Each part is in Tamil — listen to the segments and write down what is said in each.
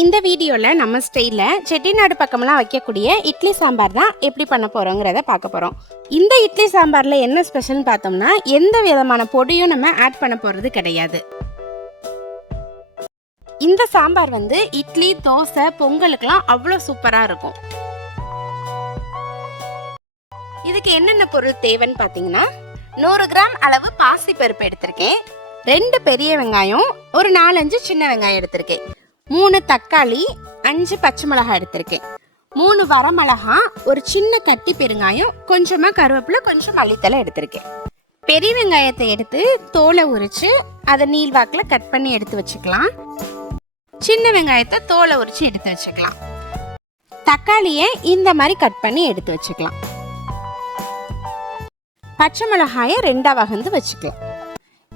இந்த வீடியோவில் நம்ம ஸ்டைலில் செட்டிநாடு பக்கமெல்லாம் வைக்கக்கூடிய இட்லி சாம்பார் தான் எப்படி பண்ண போகிறோங்கிறத பார்க்க போகிறோம். இந்த இட்லி சாம்பாரில் என்ன ஸ்பெஷல்னு பார்த்தோம்னா எந்த விதமான பொடியும் நம்ம ஆட் பண்ண போகிறது கிடையாது. இந்த சாம்பார் இட்லி, தோசை, பொங்கலுக்கெல்லாம் அவ்வளோ சூப்பராக இருக்கும். இதுக்கு என்னென்ன பொருள் தேவைன்னு பார்த்தீங்கன்னா 100 கிராம் அளவு பாசி பருப்பு எடுத்திருக்கேன், 2 பெரிய வெங்காயம், ஒரு 4-5 சின்ன வெங்காயம் எடுத்திருக்கேன், 3 தக்காளி, 5 பச்சை மிளகாய் எடுத்திருக்கேன், 3 வரமிளகா, ஒரு சின்ன கட்டி பெருங்காயம், கொஞ்சமாக கருவேப்பிலை, கொஞ்சம் மல்லித்தலை எடுத்திருக்கேன். பெரிய வெங்காயத்தை எடுத்து தோலை உரித்து அதை நீள்வாக்கில் கட் பண்ணி எடுத்து வச்சுக்கலாம். சின்ன வெங்காயத்தை தோலை உரித்து எடுத்து வச்சுக்கலாம். தக்காளியை இந்த மாதிரி கட் பண்ணி எடுத்து வச்சுக்கலாம். பச்சை மிளகாயை 2ஆ வகுந்து வச்சுக்கலாம்.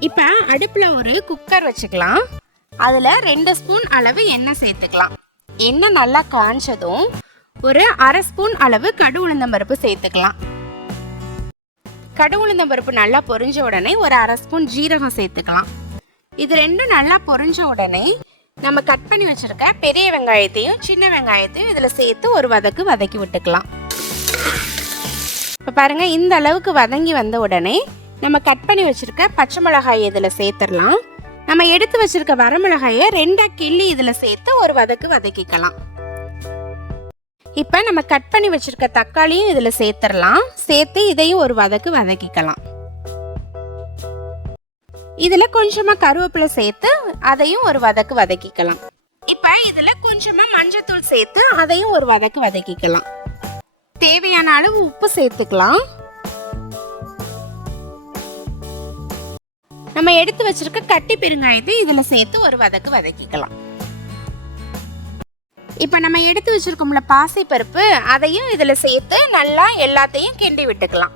இப்போ அடுப்பில் ஒரு குக்கர் வச்சுக்கலாம். அதில் 2 ஸ்பூன் அளவு எண்ணெய் சேர்த்துக்கலாம். எண்ணெய் நல்லா காஞ்சதும் ஒரு 1/2 ஸ்பூன் அளவு கடுகு உளுந்தம்பருப்பு சேர்த்துக்கலாம். கடுகு உளுந்தம்பருப்பு நல்லா பொரிஞ்ச உடனே ஒரு 1/2 ஸ்பூன் ஜீரகம் சேர்த்துக்கலாம். இது ரெண்டும் நல்லா பொரிஞ்ச உடனே நம்ம கட் பண்ணி வச்சிருக்க பெரிய வெங்காயத்தையும் சின்ன வெங்காயத்தையும் இதில் சேர்த்து ஒரு வதக்கி விட்டுக்கலாம். இப்போ பாருங்க, இந்த அளவுக்கு வதங்கி வந்த உடனே நம்ம கட் பண்ணி வச்சிருக்க பச்சை மிளகாய் இதில் சேர்த்துடலாம். நம்ம எடுத்து வச்சிருக்க வரமிளகாயை 2ஆ கிள்ளி இதில் சேர்த்து ஒரு வதக்கிக்கலாம். இப்போ நம்ம கட் பண்ணி வச்சிருக்க தக்காளியும் இதில் சேர்த்துடலாம். சேர்த்து இதையும் ஒரு வதக்கிக்கலாம். இதில் கொஞ்சமாக கருவேப்பிலை சேர்த்து அதையும் ஒரு வதக்கிக்கலாம். இப்போ இதில் கொஞ்சமாக மஞ்சத்தூள் சேர்த்து அதையும் ஒரு வதக்கிக்கலாம். தேவையான அளவு உப்பு சேர்த்துக்கலாம். நம்ம எடுத்து வச்சிருக்க கட்டி பெருங்காயத்தை இதில் சேர்த்து ஒரு வதக்கிக்கலாம். இப்போ நம்ம எடுத்து வச்சிருக்கோம்ல பாசி பருப்பு, அதையும் இதில் சேர்த்து நல்லா எல்லாத்தையும் கிண்டி விட்டுக்கலாம்.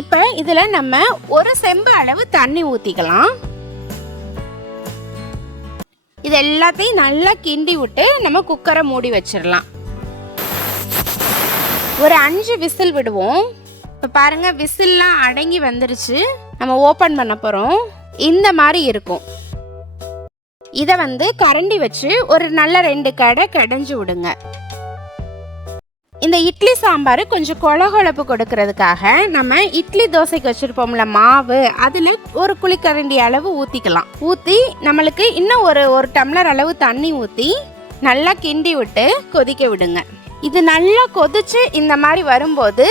இப்போ இதில் நம்ம ஒரு செம்பு அளவு தண்ணி ஊற்றிக்கலாம். இது எல்லாத்தையும் நல்லா கிண்டி விட்டு நம்ம குக்கரை மூடி வச்சிடலாம். ஒரு 5 விசில் விடுவோம். இப்போ பாருங்க, விசில்லாம் அடங்கி வந்துருச்சு. நம்ம ஓப்பன் பண்ண போகிறோம். இந்த மாதிரி இருக்கும். இதை கரண்டி வச்சு ஒரு நல்ல 2 கடைஞ்சு விடுங்க. இந்த இட்லி சாம்பார் கொஞ்சம் கொழகொழப்பு கொடுக்கறதுக்காக நம்ம இட்லி தோசைக்கு வச்சுருப்போம்ல மாவு, அதில் ஒரு குழிக்கரண்டி அளவு ஊற்றிக்கலாம். ஊற்றி நம்மளுக்கு இன்னும் ஒரு டம்ளர் அளவு தண்ணி ஊற்றி நல்லா கிண்டி விட்டு கொதிக்க விடுங்க. இது நல்லா கொதிச்சு இந்த மாதிரி வரும்போது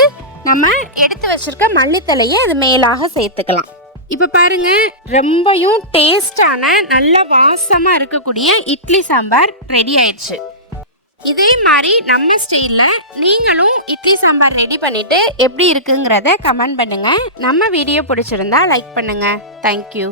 நம்ம எடுத்து வச்சிருக்க மல்லித்தலையை அது மேலாக சேர்த்துக்கலாம். இப்போ பாருங்க, ரொம்பவும் டேஸ்டான நல்ல வாசமாக இருக்கக்கூடிய இட்லி சாம்பார் ரெடி ஆயிடுச்சு. இதே மாதிரி நம்ம ஸ்டைலில் நீங்களும் இட்லி சாம்பார் ரெடி பண்ணிட்டு எப்படி இருக்குங்கிறத கமெண்ட் பண்ணுங்க. நம்ம வீடியோ பிடிச்சிருந்தா லைக் பண்ணுங்க. தேங்க்யூ.